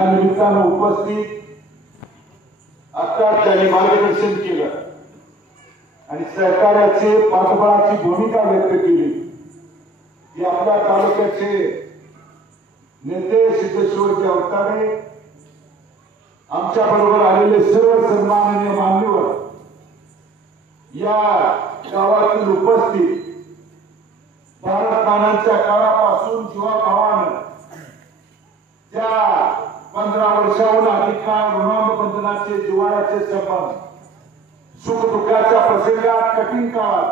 या निमित्तानं उपस्थित आता त्यांनी मार्गदर्शन केलं आणि सहकार्याचे पाठबळाची भूमिका व्यक्त केली की आपल्या तालुक्याचे नेते सिद्धेश्वरजी अवतारे आमच्या बरोबर आलेले सर्व सन्माननीय मान्यवर या गावातील उपस्थित भारत नानांच्या काळापासून जीवाभावानं त्या 15 वर्षाहून अधिक काळ ऋणानुबंधनाचे जिव्हाळ्याचे संबंध सुख दुःखाच्या प्रसंगात कठीण काळात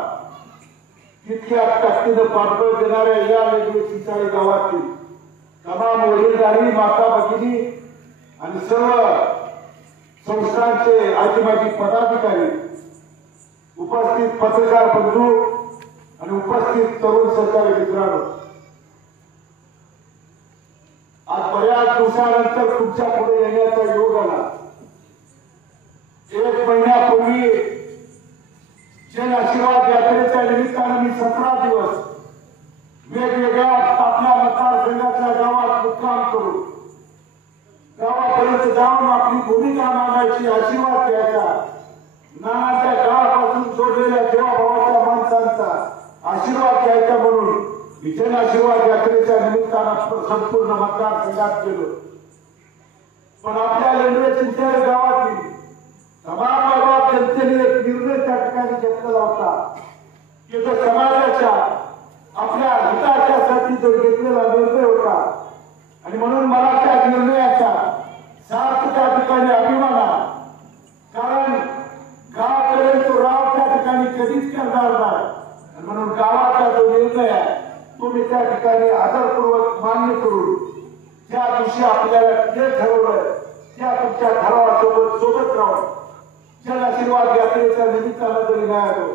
तितक्या ताकदीनं पाठबळ देणाऱ्या या वेगवेगळ्या चिंचाळी गावातील तमाम वडीलधारी माता भगिनी आणि सर्व संस्थांचे आजीमाजी पदाधिकारी उपस्थित पत्रकार बंधू आणि उपस्थित तरुण सहकारी मित्रांनो, आज बऱ्याच दिवसानंतर तुमच्या पुढे येण्याचा योग आला. 1 महिन्यापूर्वी जन आशीर्वाद यात्रेच्या निमित्तानं मी 17 दिवस वेगवेगळ्या आपल्या मतदारसंघाच्या गावात मुक्काम करून गावापर्यंत जाऊन आपली भूमिका मांडायची, आशीर्वाद घ्यायचा, नानाच्या काळापासून जोडलेल्या जीवाभावाच्या माणसांचा आशीर्वाद घ्यायचा म्हणून जन आशीर्वाद यात्रेच्या निमित्तानं संपूर्ण मतदारसंघात गेलो. पण आपल्या लेंडवे चिंचळे गावातील तमाम गावात जनतेने एक निर्णय त्या ठिकाणी घेतलेला होता की जो समाजाच्या आपल्या हिताच्यासाठी जो घेतलेला निर्णय होता आणि म्हणून मला त्या निर्णयाचा सार्थ त्या ठिकाणी अभिमान आहे. कारण गावापर्यंत तो राव त्या ठिकाणी कधीच करणार नाही आणि म्हणून गावाचा जो निर्णय आहे तो मी त्या ठिकाणी आदरपूर्वक मान्य करून ज्या दिवशी आपल्याला जे ठरवलंय त्या तुमच्या ठरावासोबत सोबत राहून जन आशीर्वाद यात्रेच्या निमित्तानं जरी नाही आलो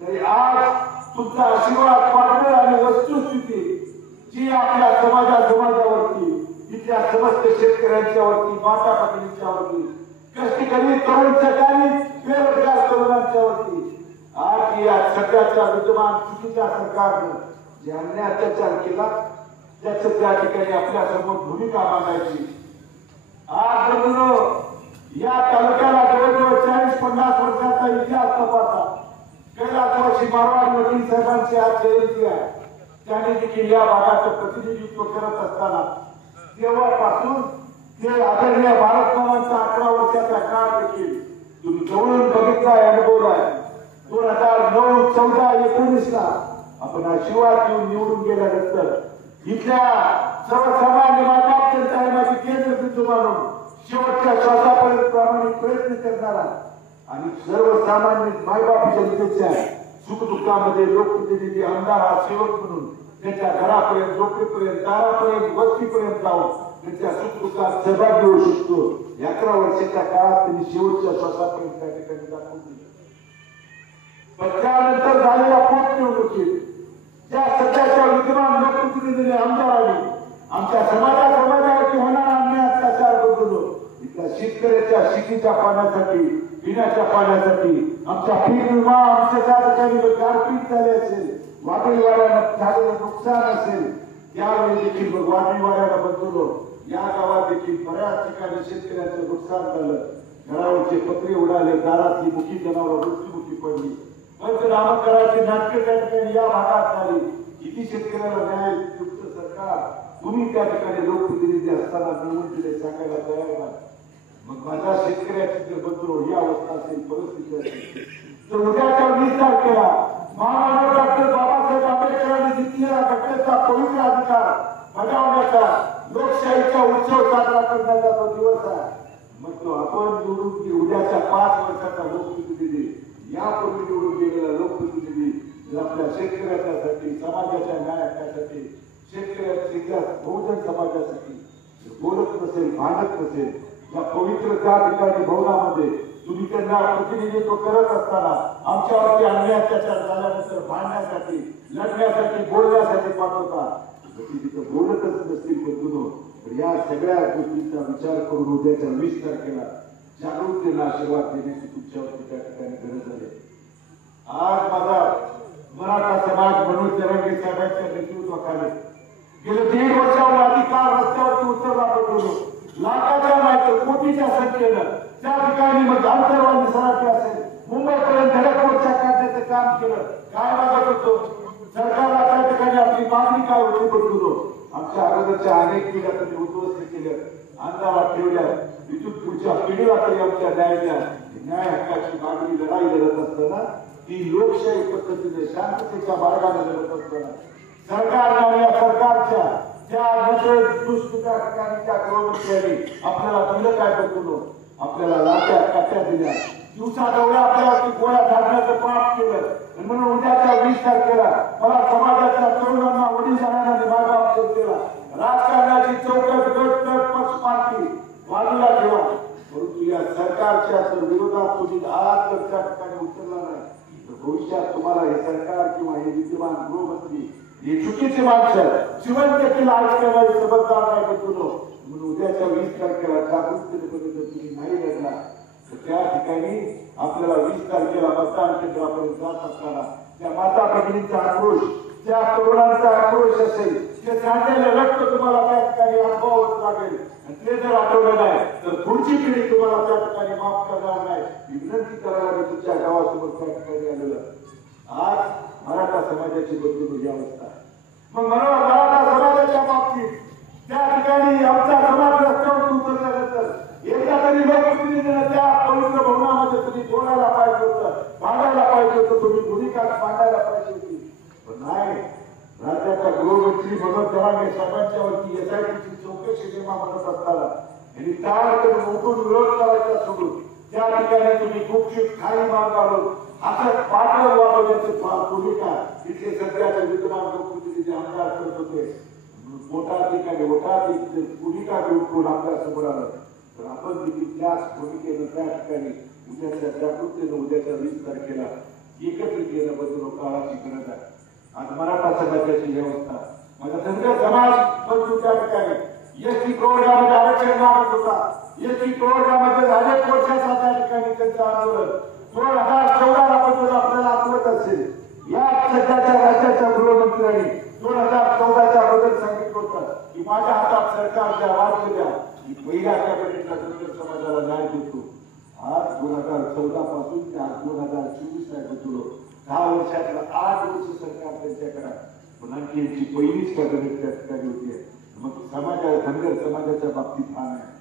तरी आज तुमचा आशीर्वाद पाठबळ आणि वस्तुस्थिती जी आपल्या समाजावरती इथल्या समस्त शेतकऱ्यांच्यावरती माता भगिनींच्यावरती कष्टकरी तरुण सगळ्यांनी बेरोजगार तरुणांच्यावरती आज या सगळ्याच्या विद्यमान चुकीच्या सरकारनं जे अन्याय अत्याचार केला त्याचं त्या ठिकाणी आपल्या समोर भूमिका मांडायची. आज म्हणून या तालुक्याला जवळजवळ 40-50 वर्षाचा इतिहास तपासा. कैलासवासी मारवाड वकील साहेबांची आज जयंती आहे. त्यांनी देखील या भागाचं प्रतिनिधित्व करत असताना तेव्हापासून ते आदरणीय भारत नानांचा 11 वर्षाचा काळ देखील तुम्ही जवळून बघितलाय, अनुभवलाय. 2009, 14, 19 ला आपण आशीर्वाद घेऊन निवडून गेल्यानंतर इथल्या सर्वसामान्य माता जनता माझी केंद्रबिंदू मानून शेवटच्या श्वासापर्यंत प्रामाणिक प्रयत्न करणारा आणि सर्वसामान्य मायबाप जनतेच्या सुखदुःखामध्ये लोकप्रतिनिधी आमदार हा सेवक म्हणून त्यांच्या घरापर्यंत, नोकरीपर्यंत, दारापर्यंत, वस्तीपर्यंत जाऊन त्यांच्या सुखदुःखात सहभागी होऊ शकतो. 11 वर्षाच्या काळात त्यांनी शेवटच्या श्वासापर्यंत त्या ठिकाणी दाखवून दिले. पण त्यानंतर झालेल्या पोटनिवडणुकीत ज्या सध्याच्या विद्यमान लोकप्रतिनिधीने आमदारांनी आमच्या समाजावरती होणारा अन्याय अत्याचार बदलून इथल्या शेतकऱ्याच्या शेतीच्या पाण्यासाठी, पिण्याच्या पाण्यासाठी, आमच्या पीक विमा, आमच्या त्या ठिकाणी गारपीट झाली असेल, वादळी वाऱ्यानं झालेलं नुकसान असेल, त्यावेळी देखील वादळी वाऱ्याला बदलून या गावात देखील बऱ्याच ठिकाणी शेतकऱ्यांचं नुकसान झालं. घरावरचे पत्रे उडाले, दारातली मुखी जनावरं मृत्युमुखी पडली. पंचनामा करायची नाटकं त्या ठिकाणी या भागात झाली. किती शेतकऱ्याला न्याय युक्त सरकार तुम्ही त्या ठिकाणी लोकप्रतिनिधी असताना निवडून दिले सांगायला तयार नाही. मग माझ्या शेतकऱ्याची जर बदलून ही अवस्था असेल, परिस्थिती असेल तर उद्याच्या 20 तारखेला महामानव डॉक्टर बाबासाहेब आंबेडकरांनी दिलेला घटनेचा पवित्र अधिकार बजावण्याचा लोकशाहीचा उत्सव साजरा करण्याचा तो दिवस आहे. मग तो आपण निवडून उद्याच्या 5 वर्षाचा लोकप्रतिनिधी, यापूर्वी निवडून गेलेला लोकप्रतिनिधी जर आपल्या शेतकऱ्यासाठी, समाजाच्या न्याय हक्कासाठी, शेतकऱ्याच्या बहुजन समाजासाठी बोलत नसेल, भांडत नसेल, या पवित्र त्या ठिकाणी भवनामध्ये तुम्ही त्यांना प्रतिनिधित्व करत असताना आमच्यावरती अन्याय अत्याचार झाल्यानंतर भांडण्यासाठी, लढण्यासाठी, बोलण्यासाठी पाठवता. तिथं बोलतच नसतील बदलून तर या सगळ्या गोष्टींचा विचार करून उद्याच्या 20 तारखेला जागृतीला आशीर्वाद देण्याची तुमच्यावरती त्या ठिकाणी गरज आहे. आज माझा मराठा समाज मनोज जरांगे साहेबांच्या नेतृत्वाखाली गेले 1.5 वर्षाहून अधिक काळ रस्त्यावरती उतरला पडलो. लाखो कोटीच्या संख्येनं त्या ठिकाणी मग आंतरवाली सराठी असेल मुंबईपर्यंत धडक मोर्चा काढण्याचं काम केलं. काय मागत होतो सरकारला त्या ठिकाणी आपली मागणी काय होती बघतो. आमच्या अगोदरच्या अनेक पिढ्या त्यांनी उद्ध्वस्त केल्या, अंधारात ठेवल्या. इथून पुढच्या पिढीला तरी आमच्या न्याय हक्काची मागणी लढाई लढत असताना ती लोकशाही पद्धतीने शांततेच्या मार्गाने लढत असताना सरकारने या सरकारच्या ज्या दुष्कृत्या ठिकाणी त्या गृहमंत्र्यांनी आपल्याला दिलं काय बघतो. आपल्याला लाट्या काट्या दिल्या, दिवसा डोळ्या आपल्यावरती गोळ्या झाडण्याचं पाप केलं. म्हणून उद्याच्या 20 तारखेला मला समाजाच्या तरुणांना वडीलधाऱ्यांना मागाप केला. राजकारणाची चौकट गट गट पक्षपाती बाजूला ठेवा, परंतु या सरकारच्या विरोधात तुम्ही आज जर त्या ठिकाणी उचलला नाही तर भविष्यात तुम्हाला हे सरकार किंवा हे विद्यमान गृहमंत्री हे चुकीचे माणसं शिवंतेतील ऐकणारे समजदार नाही बघतो. म्हणून उद्याच्या 20 तारखेला जागृतीने जर तुम्ही नाही लढला तर त्या ठिकाणी आपल्याला 20 तारखेला मतदान केंद्रापर्यंत जात असताना त्या माता भगिनींचा आक्रोश, त्या तरुणांचा आक्रोश असेल, ते सांडलेलं रक्त तुम्हाला त्या ठिकाणी अनुभवावंच लागेल. ते जर आठवलं नाही तर पुढची पिढी तुम्हाला त्या ठिकाणी माफ करणार नाही. ही विनंती करायला मी तुमच्या गावासमोर त्या ठिकाणी आलेलं. आज मराठा समाजाची बदलून ही अवस्था. मग मराठा समाजाच्या बाबतीत त्या ठिकाणी आमचा समाज रस्त्यावर उतरल्यानंतर एकदा तरी लोकप्रतिनिधीने त्या पवित्र भवनामध्ये तुम्ही बोलायला पाहिजे होतं, मांडायला पाहिजे होतं, तुम्ही भूमिका मांडायला पाहिजे होती. पण नाही, राज्याच्या गृहमंत्री मनोज जरांगे साहेबांच्यावरती एसआयटीची चौकशी निर्माण म्हणत असताना यांनी ताबडतोब उठून विरोध करायचा सोडून त्या ठिकाणी तुम्ही गुपचूप खाली माग घालून असं पाठव वाढवण्याची भूमिका इथले सध्याचे विद्यमान लोकप्रतिनिधी आमदार करत होते. मोठा ठिकाणी भूमिका घेऊन आपल्या समोर आलं तर आपण देखील त्याच भूमिकेनं त्या ठिकाणी उद्याच्या जागृतीनं उद्याच्या 20 तारखेला एकत्रित येणं बदलून काळाची गरज आहे. आज मराठा समाजाची व्यवस्था माझा धनगर समाज बदलून त्या ठिकाणी एसटी प्रवर्गामध्ये आरक्षण मागत होता. एसटी प्रवर्गामध्ये अनेक वर्षाचा त्या ठिकाणी त्यांचं आंदोलन 2014ला बद्दल आपल्याला आठवत असेल. या सध्याच्या राज्याच्या गृहमंत्र्यांनी 2014च्या अगोदर सांगितलं होतं की माझ्या हातात सरकार द्या, राज्य द्या, की पहिल्या कॅबिनेटला धनगर समाजाला न्याय देतो. आज 2014 पासून ते आज 2024 आहे बदललो. 10 वर्षातलं 8 वर्ष सरकार त्यांच्याकडे, पण आणखी यांची पहिलीच कॅबिनेट त्या ठिकाणी होती. मग धनगर समाजाच्या बाबतीत हा नाही.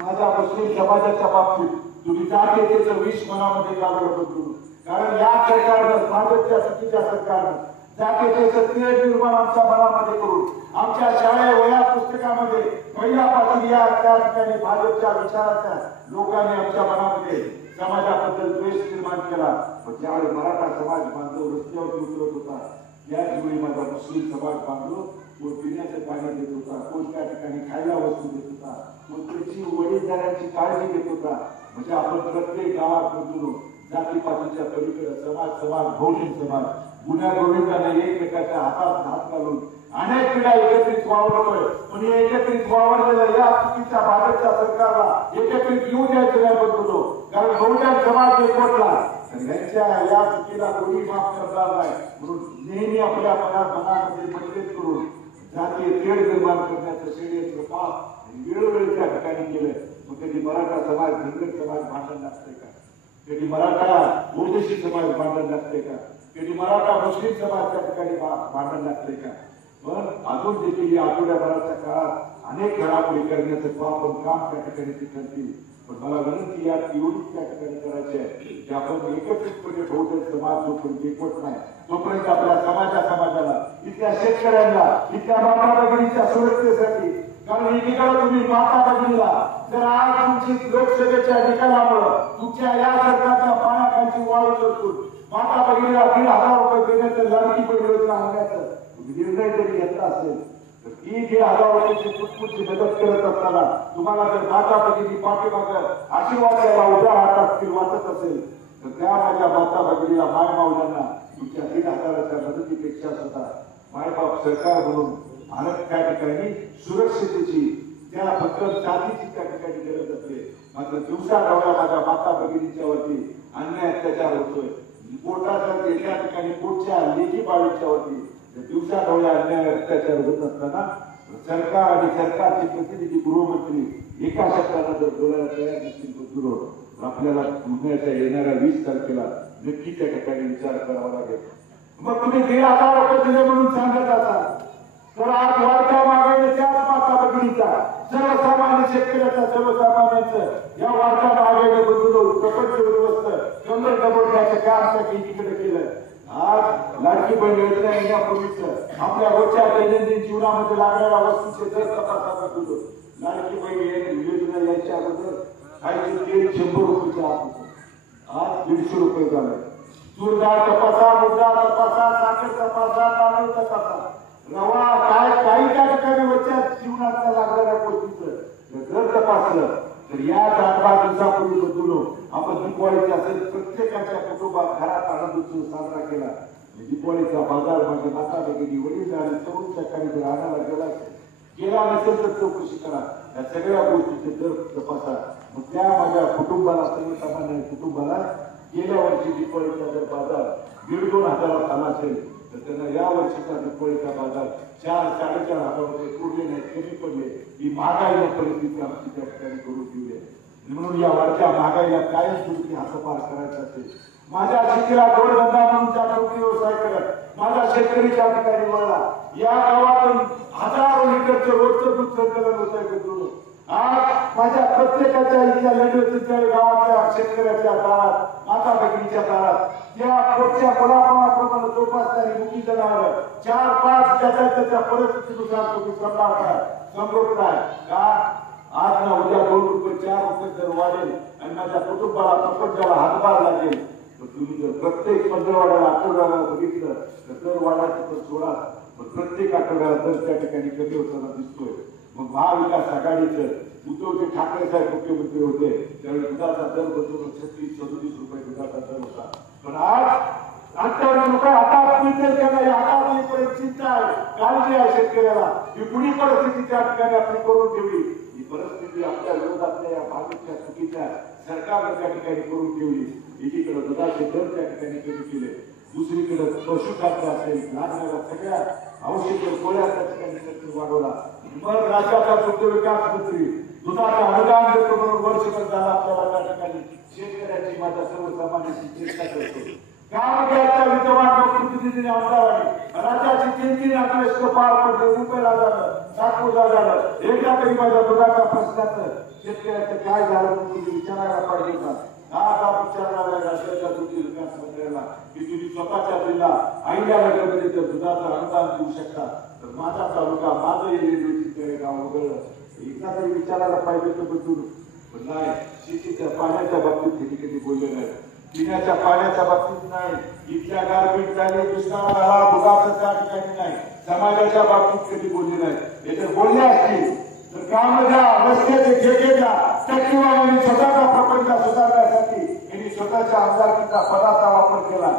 माझ्या मुस्लिम समाजाच्या बाबतीत तुम्ही जातीयतेचं विष मनामध्ये काढलं बदलून. कारण या सरकारनं, भाजपच्या चुकीच्या सरकारनं जातीयतेचं तेढ निर्माण आमच्या मनामध्ये करून आमच्या शाळा वया पुस्तकामध्ये पहिल्यापासून या त्या ठिकाणी भाजपच्या विचाराच्या लोकांनी आमच्या मनामध्ये समाजाबद्दल द्वेष निर्माण केला. पण ज्यावेळी मराठा समाज बांधव रस्त्यावर उतरत होता त्याचवेळी माझा मुस्लिम समाज बांधव कोण पिण्याचं पाणी देत होता, कोण त्या ठिकाणी खायला वस्तू देत होता, कोण त्याची वडीलधाऱ्यांची काळजी घेत होता. म्हणजे आपण प्रत्येक गावात बदलून जातीपातीच्या पलीकडे समाज बहुजन समाज गुन्हा गोविंदाने एकमेकाच्या हातात हात घालून अनेक पिढ्या एकत्रित वावरतोय. पण एकत्रित वावरलेल्या या चुकीच्या भाजपच्या सरकारला एकत्रित येऊ द्यायचं नाही बदलतो. कारण बहुजन समाज एकवटला आणि यांच्या या चुकीला कोणी माफ करणार नाही. म्हणून नेहमी आपल्या मनामध्ये मतभेद करून जातीय तेढ निर्माण करण्याचं षडयंत्र पाप वेळोवेळी त्या ठिकाणी केलं. मग कधी मराठा समाज धनगर समाज भांडण लागतंय का? कधी मराठा ओबीसी समाज भांडण लागतंय का? कधी मराठा मुस्लिम समाज त्या ठिकाणी भांडण लागतंय का? पण अजून देखील या आठवड्याभराच्या काळात अनेक घडामोडी करण्याचं आपण काम त्या ठिकाणी ते करतील. पण मला विनंती या एवढीच त्या ठिकाणी करायची आहे की आपण एकत्रितपणे बहुजन समाज जोपर्यंत एकवट नाही तोपर्यंत आपल्या समाजाला, इथल्या शेतकऱ्यांना, इथल्या माता भगिनीच्या सुरक्षेसाठी, कारण एकीकडे तुम्ही माता भगिनीला जर आज तुमची लोकसभेच्या निकालामुळं तुमच्या या सरकारच्या पाण्याखालची वाळू सरकून माता भगिनीला 1,500 रुपये देण्याचं लाडकी बहीण योजना आणण्याचं निर्णय जरी घेतला असेल तर ती 1,500 रुपयाची पुटपुटची मदत करत असताना तुम्हाला जर माता भगिनी पाठीमागं आशीर्वाद द्यायला उद्या हातात वाटत असेल तर त्या माझ्या माता भगिनीला मायमाऊल्यांना तुमच्या 1,500च्या मदतीपेक्षा सुद्धा मायबाप सरकार म्हणून भारत त्या ठिकाणी सुरक्षितेची त्या फक्त जातीची त्या ठिकाणी गरज असते. मात्र दिवसा ढवळ्या माझ्या माता भगिनीच्या वरती अन्याय अत्याचार होतोय. कोर्टाच्या त्या ठिकाणी कोर्टच्या लेखी बाळीच्या वरती दिवसा ढवळ्या अन्याय अत्याचार होत असताना सरकार आणि सरकारचे प्रतिनिधी गृहमंत्री एका शब्दाला जर बोलायला तयार नसतील तर आपल्याला पुण्याच्या येणाऱ्या 20 तारखेला नक्की त्या ठिकाणी विचार करावा लागेल. मग तुम्ही 1,500 रुपये दिले म्हणून सांगत असाल तर आज वाढत्या महागाईने त्याच माता भगिनीचा सर्वसामान्य शेतकऱ्याचा सर्वसामान्यांचं या वाढत्या महागाईने बदलून प्रपंच उद्ध्वस्त कंबर डबल त्याचं काम तिकडे केलं. आज लाडकी बहीण योजना येण्यापूर्वीच आपल्या रोजच्या दैनंदिन जीवनामध्ये लागणाऱ्या वस्तूंचे दर तपासायला सुरू. लाडकी बहीण योजना यायच्या अगोदर काही तेल 100 रुपयाच्या आत होतं, आज 150 रुपये झालं. तूर डाळ तपासा, मूग डाळ तपासा, साखर तपासा, तांदूळ तपासा, रवा काय काही त्या ठिकाणी रोजच्या जीवनात लागणाऱ्या गोष्टींचं जर तपासलं तर या 8-10 दिवसापूर्वी बदलून आपण दिवाळीचा असेल प्रत्येकाच्या कुटुंबात घरात आनंद उत्सव साजरा केला. दिवाळीचा बाजार म्हणजे माता भगिनी वडील आणि तरुणच्या काही जर आणायला गेला नसेल तर चौकशी करा. या सगळ्या गोष्टीचे दर तपासा. मग त्या माझ्या कुटुंबाला सर्वसामान्य कुटुंबाला गेल्या वर्षी दिवाळीचा जर बाजार 1,500-2 हजारात आला असेल तर त्यांना या वर्षीचा दिवाळीचा बाजार 4-4.5 हजारामध्ये पुरले नाही, कमी पडले. ही महागाई परिस्थिती आमची त्या ठिकाणी करून ठेवली आहे. म्हणून या वाढत्या महागाईला कायमस्वरूपी हातभार करायचा असेल, माझ्या शेतीला जोडधंदा म्हणून त्या कृती व्यवसाय करत माझा शेतकरी त्या ठिकाणी वळला. या गावातून हजारो लिटरचं रोजचं दूध संकलन होत आहे. आज माझ्या प्रत्येकाच्या इथल्या लढवतीच्या गावातल्या शेतकऱ्याच्या दारात माता भगिनीच्या दारात त्या पोटच्या मुलाप्रमाणे जोपासणारी मुकी जनावर 4-5 त्याच्या परिस्थितीनुसार तुम्ही सांभाळताय संगोपताय का. आज ना उद्या 2 रुपये 4 रुपये जर वाढेल आणि माझ्या कुटुंबाला प्रपंचाला हातभार लागेल तर तुम्ही जर प्रत्येक पंधरवाड्याला आठवड्याला बघितलं तर दर वाढायचं तर सोडा, पण प्रत्येक आठवड्याला दर त्या ठिकाणी कमी होताना दिसतोय. मग महाविकास आघाडीचं उद्धवजी ठाकरे साहेब मुख्यमंत्री होते त्यावेळी दुधाचा दर बदलून 36-37 रुपये दुधाचा दर होता. पण आज 58 रुपये हातात मिळतील का नाही हातात येईपर्यंत चिंता आहे, काळजी आहे शेतकऱ्याला. ही पुढील परिस्थिती त्या ठिकाणी आपण करून ठेवली. ही परिस्थिती आपल्या विरोधातल्या या भाजपच्या चुकीच्या सरकारनं त्या ठिकाणी करून ठेवली. एकीकडे दुधाचे दर त्या ठिकाणी कमी केले, दुसरीकडे पशुखाद्य असेल लागणाऱ्या सगळ्या औषध गोळ्या त्या ठिकाणी खर्च वाढवला. मग राज्याचा दुग्ध विकास मंत्री दुधाचं अनुदान देतो म्हणून वर्षभर झाला आपल्याला त्या ठिकाणी शेतकऱ्याची माझ्या सर्वसामान्यांची चेष्टा करतो. गावच्या विद्यमान लोकप्रतिनिधीने आमदारांनी राज्याची 3-3 अधिवेशन पार पडले, मुंबईला झालं, नागपूरला झालं. एकदा तरी माझ्या दुधाच्या प्रश्नाचं शेतकऱ्याचं काय झालं तुम्ही विचारायला पाहिजे का. आज आपण विचारणाऱ्या राज्याच्या दुग्ध विकास मंत्र्याला की तुम्ही स्वतःच्या जिल्हा अहिल्यानगरमध्ये जर दुधाचं अनुदान देऊ शकता तर माझा तालुका माझं येणे गाव वगळलं एकदा तरी विचारायला पाहिजे तर बदलून. पण नाही, शेतीच्या पाण्याच्या बाबतीत कधी बोलले नाही, पिण्याच्या पाण्याच्या बाबतीत नाही, इथल्या गारपीट झाली दुष्काळ आला दुधाचं त्या ठिकाणी नाही, समाजाच्या बाबतीत कधी बोलले नाही. हे जर बोलले असतील तर कामाच्या रस्त्याचे ठेकेच्या टक्केवारी स्वतःचा प्रपंच सुधारण्यासाठी यांनी स्वतःच्या आमदारकीचा पदाचा वापर केला.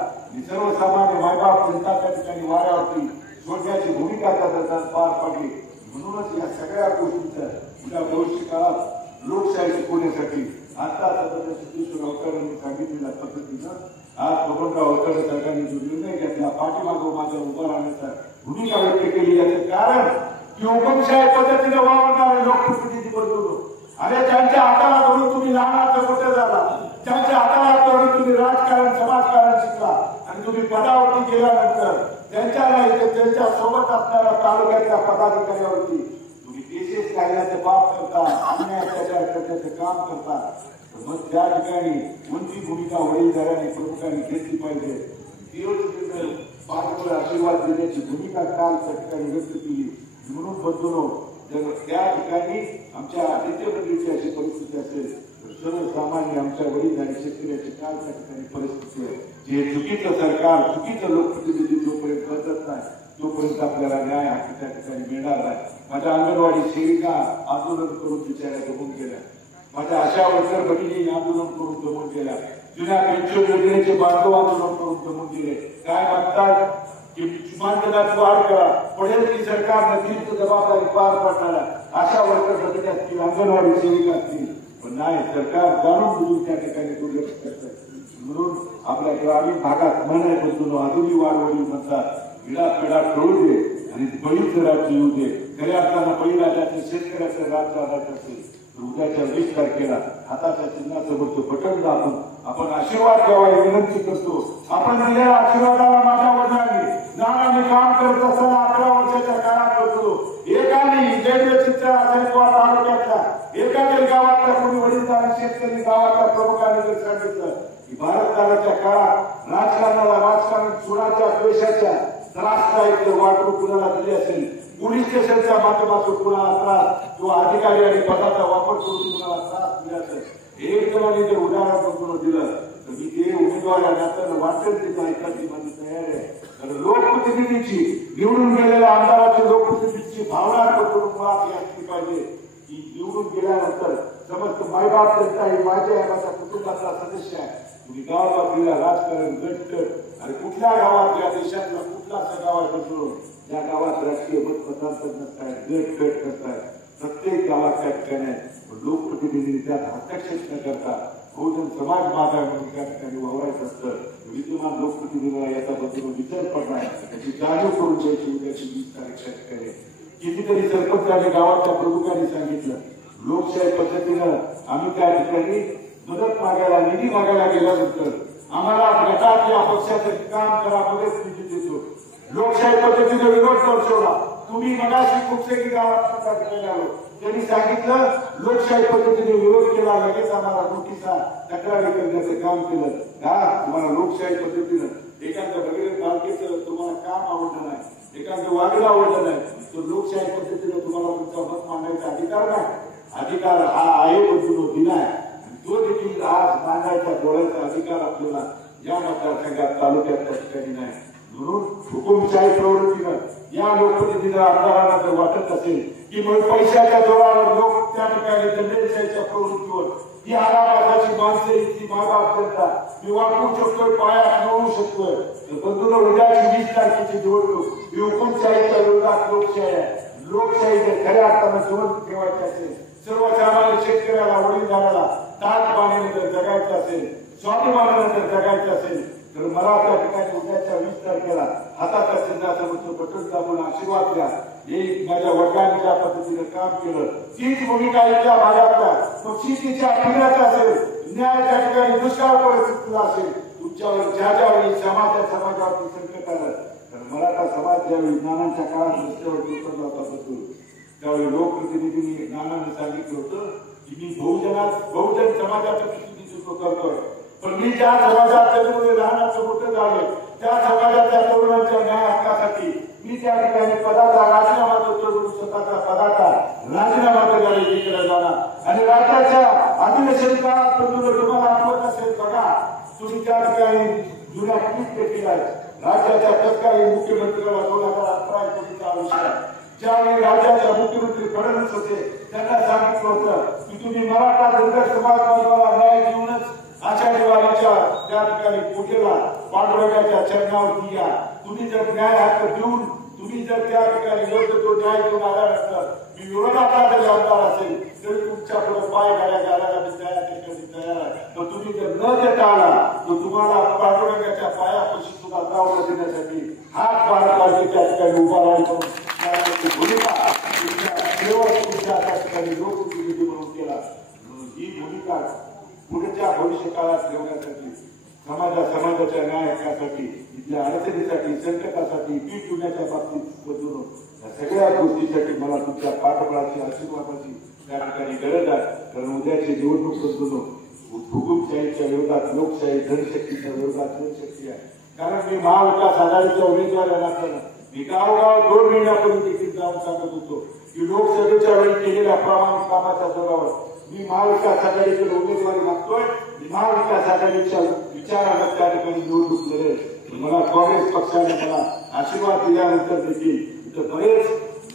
सर्वसामान्य मायबाप जनता त्या ठिकाणी वाऱ्यावरती सोडण्याची भूमिका त्या दरम्यान पार पाडली. म्हणूनच या सगळ्या गोष्टींचं उद्या भविष्य काळात लोकशाही शिकवण्यासाठी आता सदस्य सिद्धेश्वर अवकारांनी सांगितलेल्या पद्धतीनं आज बबनराव अवकारे सरकारने जो निर्णय घेतला पाठीमागं माझ्या उभा राहण्याचा भूमिका व्यक्त केली. याचं कारण की हुकुमशाही पद्धतीने वावरणारे लोकप्रतिनिधी बदलवलो आणि त्यांच्या हाताला धरून तुम्ही लहानाचं मोठं झाला, त्यांच्या हाताला धरून तुम्ही राजकारण समाजकारण शिकला आणि तुम्ही पदावरती गेल्यानंतर त्यांच्या नाही त्यांच्या सोबत असणाऱ्या तालुक्याच्या पदाधिकाऱ्यावरती तुम्ही केसेस काढण्याचे बाब करता, अन्याय अत्याचार करण्याचं काम करता. मग त्या ठिकाणी कोणती भूमिका वडीलधाऱ्याने प्रमुखांनी घेतली पाहिजे. पाठबळ आशीर्वाद देण्याची भूमिका काल त्या ठिकाणी व्यक्त केली. म्हणून बदलून जर त्या ठिकाणी आमच्या नेतेमंडळीची अशी परिस्थिती असेल तर सर्वसामान्य आमच्या वडीलधारी शेतकऱ्याची काल त्या ठिकाणी परिस्थिती आहे. जे चुकीचं सरकार चुकीचं लोकप्रतिनिधी जोपर्यंत बदलत नाही तोपर्यंत आपल्याला न्याय हक्क त्या ठिकाणी मिळणार नाही. माझ्या अंगणवाडी सेविका आंदोलन करून बिचाऱ्या दमून गेल्या, माझ्या आशा वर्कर भगिनी आंदोलन करून दमून गेल्या, जुन्या पेन्शन योजनेचे बांधव आंदोलन करून दमून गेले. काय म्हणतात की किमान वाढ करा, पडेल ती सरकार नक्कीच जबाबदारी पार पाडणारा आशा वर्कर भगिनी असतील, अंगणवाडी सेविका असतील. पण नाही, सरकार जाणून बुजून त्या ठिकाणी दुर्लक्ष करतात. म्हणून आपल्या ग्रामीण भागात मन आहे बदलून अजूनही वाढवली म्हणतात पिढा कळू दे आणि बळीचं राज्य येऊ दे. खऱ्या अर्थानं बळीराजाचं शेतकऱ्याचं राज्य आणायचं असेल तर उद्याच्या 20 तारखेला हाताच्या चिन्हासोबत बटन दाबून आपण आशीर्वाद घ्यावा ही विनंती करतो. आपण दिलेल्या आशीर्वादाला माझ्या वडिलांनी नानांनी काम करत असताना 11 वर्षाच्या काळात करतो. एकाने जयदेवचित्रा असेल तालुक्यातल्या एखाद्या गावातल्या कोणी वडीलधारी शेतकरी गावाच्या प्रमुखांनी जर सांगितलं की भारतकाळाच्या काळात राजकारण सुडाच्या द्वेषाच्या त्रासदायक वाटणूक कुणाला दिली असेल, पोलीस स्टेशनच्या माध्यमातून कुणाला त्रास किंवा अधिकारी आणि पदाचा वापर करून कुणाला त्रास दिला असेल, एकदमाने जर उदाहरण म्हणून दिलं तर मी ते उमेदवार नात्यानं वाटेल तिथं ऐकण्याची माझी तयारी आहे. कारण लोकप्रतिनिधीची निवडून गेलेल्या आमदाराची लोकप्रतिनिधीची भावना करून मुळात असली पाहिजे की निवडून गेल्यानंतर समज मायबाप जनता ही माझ्या कुटुंबाचा सदस्य आहे. तुम्ही गावाला राजकारण गटकट आणि कुठल्या गावात या देशातला कुठला असं गाव आहे ज्या गावात राजकीय मतपदार्थ नसताय गटकट करताय. प्रत्येक गावात त्या ठिकाणी लोकप्रतिनिधी त्यात हस्तक्षेप न करता बहुजन समाज माझा म्हणून त्या ठिकाणी वावरायचं असतं. विद्यमान लोकप्रतिनिधीला याच्याबद्दल विचार पडणार त्याची जाणीव करून द्यायची उद्याची 20 तारीख त्या ठिकाणी. कितीतरी सरपंचांनी गावाच्या प्रमुखांनी सांगितलं लोकशाही पद्धतीनं आम्ही त्या ठिकाणी मदत मागायला निधी मागायला गेल्यानंतर आम्हाला गटातल्या पक्षाचं काम करा मदत निधी देतो. लोकशाही पद्धतीने विरोध दर्शवला. तुम्ही मगाशी कुठल्याही गावात आलो त्यांनी सांगितलं लोकशाही पद्धतीने विरोध केला लगेच आम्हाला नोटिसा तक्रारी करण्याचं काम केलं. का तुम्हाला लोकशाही पद्धतीनं एखाद्या वगैरे बालकेचं तुम्हाला काम आवडलं नाही, एखादं वागणं आवडलं नाही तर लोकशाही पद्धतीने तुम्हाला तुमचा मत मांडायचा अधिकार नाही. अधिकार हा आयोगातून दिलाय तो देखील आज मांडायचा डोळ्याचा अधिकार आपल्याला या मतदारसंघात तालुक्यात त्या ठिकाणी नाही. म्हणून हुकुमशाही प्रवृत्तीनं या लोकप्रतिनिधी आमदारांना जर वाटत असेल की मग पैशाच्या जोरावर लोक त्या ठिकाणी दंडेशाहीच्या प्रवृत्तीवर ही आरामाची माणसं इतकी मायबाप जनता मी वापरू शकतोय पायात मिळवू शकतोय तर बंधून उद्याची 20 तारखेची निवडणूक ही हुकुमशाहीच्या विरोधात लोकशाही आहे. लोकशाही जर खऱ्या अर्थानं जिवंत ठेवायची असेल सर्वसामान्य शेतकऱ्याला वडीलधाराला ताट पाण्याने जर जगायचं असेल स्वाभिमानाने जर जगायचं असेल तर मला त्या ठिकाणी उद्याच्या 20 तारखेला हाताच्या चिन्हाचं बटन दाबून आशीर्वाद द्या. हे माझ्या वडिलांनी ज्या पद्धतीने काम केलं तीच भूमिका इथल्या भागातल्या मग शेतीच्या पिण्याचा असेल न्याय त्या ठिकाणी दुष्काळ परिस्थितीला असेल तुमच्यावर ज्यावेळी समाजावरती संकट आलं तर मराठा समाज ज्यावेळी नानांच्या काळात रस्त्यावरती उतरला होता बसून त्यावेळी लोकप्रतिनिधींनी नानांनी सांगितलं होतं की मी बहुजन समाजाचं प्रतिनिधित्व करतोय पण मी ज्या समाजात जन्मले लहानाचं मोठं झालं त्या समाजाच्या तरुणांच्या न्याय हक्कासाठी मी त्या ठिकाणी पदाचा राजीनामा देतो. स्वतःचा पदाचा राजीनामा करण्यासाठी केला जाणार आणि राज्याच्या अधिवेशन काळात तुम्हाला आठवत असेल बघा तुम्ही त्या ठिकाणी जुन्या ट्विट देखील आहे राज्याच्या तत्कालीन मुख्यमंत्र्याला 2018 कोटीचा आयुष्य ज्यावेळी राज्याच्या मुख्यमंत्री फडणवीस होते त्यांना सांगितलं होतं की तुम्ही मराठा धनगर समाज बांधवाला न्याय देऊनच आषाढीवारीच्या त्या ठिकाणी पूजेला पांडुरंगाच्या चरणावरती या. तुम्ही जर न्याय हक्क देऊन तुम्ही जर त्या ठिकाणी योग्य तो न्याय देऊन आल्यानंतर मी विरोधातला जरी आमदार असेल तरी तुमच्याकडे पाय घालायला त्या ठिकाणी तयार आहे. पण तुम्ही जर न देता आला तर तुम्हाला पांडुरंगाच्या पायापाशी सुद्धा जाऊ देण्यासाठी हात बाळगायची त्या ठिकाणी उभा राहायचं भूमिका तुमच्या त्या ठिकाणी लोकप्रतिनिधी म्हणून केला. ही भूमिका पुढच्या भविष्य काळात ठेवण्यासाठी समाजाच्या न्याय हक्कासाठी इथल्या अडचणीसाठी संकटासाठी पीठ होण्याच्या बाबतीत बदलून या सगळ्या गोष्टीसाठी मला तुमच्या पाठबळाची आशीर्वादाची त्या ठिकाणी गरज आहे. कारण उद्याची निवडणूक बदलून हुकुमशाहीच्या विरोधात लोकशाही जनशक्तीच्या विरोधात जनशक्ती आहे. कारण मी महाविकास आघाडीच्या उमेदवार असताना मी गावोगाव 2 महिन्यापूर्वी देखील जाऊन सांगत होतो की लोकसभेच्या वेळी केलेल्या प्रामाणिक कामाच्या जोरावर मी महाविकास आघाडीकडे उमेदवारी मागतोय. महाविकास आघाडीच्या विचारानं त्या ठिकाणी निवडणूक लढेल. मला काँग्रेस पक्षाने मला आशीर्वाद दिल्यानंतर देखील इथं बरेच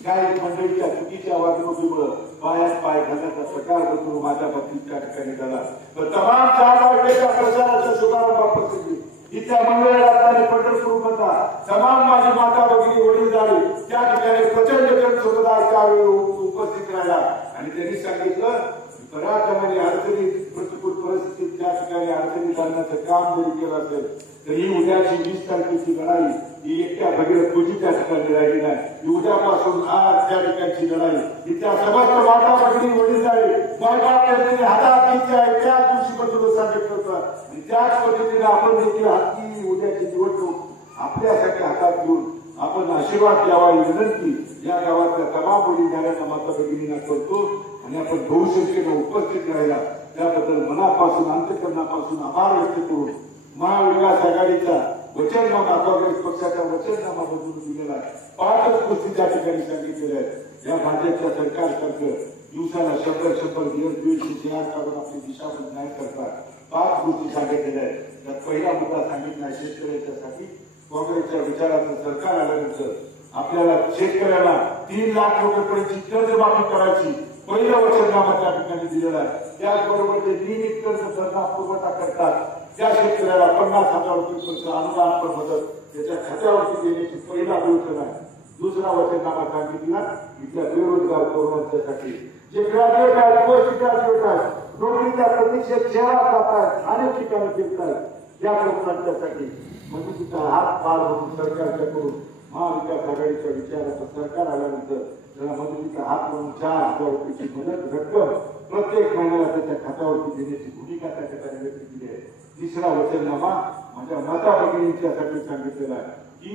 काही मंडळीच्या चुकीच्या वागणुकीमुळे पायात पाय घालण्याचा प्रकार होतो माझ्या बाबतीत त्या ठिकाणी झाला. तर तमाम 4 तारखेच्या प्रचाराच्या शुभारंभाप्रसंगी इथल्या मंगळवेढा पंढरपूर मधला तमाम माझी माता भगिनी वडील झाली त्या ठिकाणी प्रचंड जनसमुदाय त्यावेळी उपस्थित राहिला आणि त्यांनी सांगितलं बऱ्याच जणांनी अडचणी प्रतिकूल परिस्थितीत त्या ठिकाणी अडचणी घालण्याचं काम जरी केलं असेल तर ही उद्याची 20 तारखेची लढाई ही एकट्या भगीरथ तुझी त्या ठिकाणी राहिली नाही. ही उद्यापासून आज त्या ठिकाणची लढाई ही त्या समस्त माता भगिनी वडील आहे मायबाप त्यांनी हातात घेतली आहे. त्याच दिवशी बद्दल सांगितलं होतं आणि त्याच पद्धतीने आपण देखील हाती उद्याची निवडणूक आपल्यासाठी हातात घेऊन आपण आशीर्वाद द्यावा ही विनंती या गावातल्या तमाम वडीलधाऱ्यांना माता भगिनींना करतो. आणि आपण बहुसंख्येनं उपस्थित राहिला त्याबद्दल मनापासून अंतःकरणापासून आभार व्यक्त करून महाविकास आघाडीचा वचननामा काँग्रेस पक्षाचा वचननामा बदलून दिलेला आहे. 5 गोष्टी त्या ठिकाणी सांगितलेल्या आहेत. या भाजपच्या सरकारसारखं दिवसाला 100 150 शेअर काढून आपली दिशाभूल नाही करतात. 5 गोष्टी सांगितलेल्या आहेत. त्यात पहिला मुद्दा सांगितला शेतकऱ्यांच्यासाठी काँग्रेसच्या विचाराचं सरकार आल्यानंतर आपल्याला शेतकऱ्याला 3 लाख रुपयांची कर्जमाफी करायची पहिला वचननामा त्या ठिकाणी दिलेला आहे. त्याचबरोबर जे नियमित कर्ज सरकार पुरवठा करतात त्या शेतकऱ्याला 50,000 रुपये अनुदान पण मदत त्याच्या खात्यावरती देण्याची पहिला वचन आहे. दुसरा वचननामा सांगितला इथल्या बेरोजगार तरुणांच्यासाठी जे ग्रॅज्युएट आहेत पोस्ट ग्रॅज्युएट आहेत नोकरीच्या प्रतीक्षेत शहरात जात आहेत अनेक ठिकाणी फिरत आहेत या लोकांच्यासाठी म्हणजे तिचा हात पार म्हणून सरकारच्याकडून महाविकास आघाडीच्या विचाराचं सरकार आल्यानंतर त्याला मदतीचा हात म्हणून 4,000 रुपयाची मदत रक्कम प्रत्येक महिन्याला त्याच्या खात्यावरती देण्याची भूमिका त्या ठिकाणी व्यक्त केली आहे. तिसरा वचननामा माझ्या माता भगिनींच्यासाठी सांगितलेला आहे की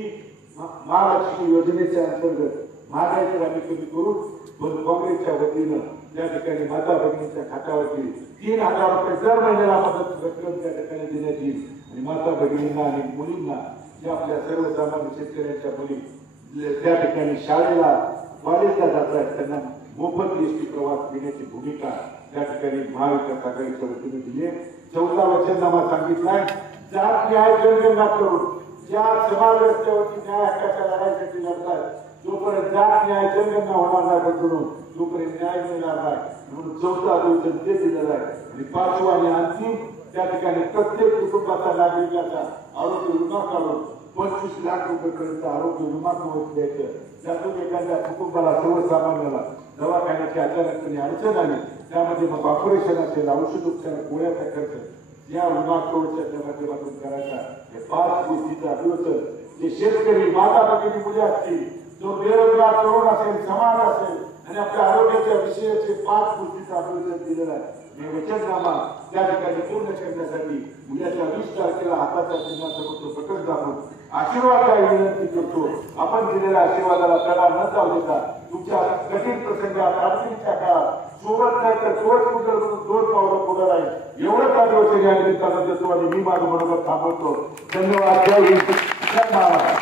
महालक्ष्मी योजनेच्या अंतर्गत महागाई तर आम्ही कमी करू पण काँग्रेसच्या वतीनं त्या ठिकाणी माता भगिनीच्या खात्यावरती 3,000 रुपये दर महिन्याला मदत रक्कम त्या ठिकाणी देण्यात येईल. आणि माता भगिनींना आणि मुलींना ज्या आपल्या सर्वसामान्य शेतकऱ्यांच्या मुली त्या ठिकाणी शाळेला कॉलेजला जात आहेत त्यांना मोफत एसटी प्रवास देण्याची भूमिका त्या ठिकाणी महाविकास आघाडीच्या वतीने दिली आहे. चौथा वचननामा सांगितलाय जात न्याय जनगणना करून ज्या समाज रस्त्यावरती न्याय हक्काच्या लढाईसाठी लढतात जोपर्यंत जात न्याय जनगणना होणार नाही बदलून तोपर्यंत न्याय मिळणार नाही म्हणून चौथा वचन ते दिलेला आहे. आणि 5वं आणि अंतिम त्या ठिकाणी प्रत्येक कुटुंबाचा नागरिकाचा आरोग्य विमा काढून 25 लाख रुपयेपर्यंत आरोग्य विमा कवच द्यायचं. त्यातून एखाद्या कुटुंबाला सर्वसामान्याला दवाखान्याची अचानकपणे अडचण आली त्यामध्ये मग ऑपरेशन असेल औषध उपचार गोळ्याचा खर्च या विमा कवचाच्या माध्यमातून करायचा. हे 5 गोष्टीचा अभिवचन जे शेतकरी माता भगिनी मुले असतील जो बेरोजगार तरुण असेल समाज असेल आणि आपल्या आरोग्याच्या विषयाचे 5 गोष्टीचा अभिवचन दिलेला आहे. हे वचननामा त्या ठिकाणी पूर्ण करण्यासाठी उद्याच्या 20 तारखेला हाताच्या चिन्हाचं बटन दाबून आशीर्वाद द्यायला विनंती करतो. आपण दिलेल्या आशीर्वादाला तडा न जाऊ देता तुमच्या कठीण प्रसंगात अडचणीच्या काळात सोबत नाही तर तोच कुठं म्हणून 2 पावलं पुढे राहील एवढंच आदिवचन या निमित्तानं देतो आणि मी माझं मनोगत थांबवतो. धन्यवाद. जय हिंद.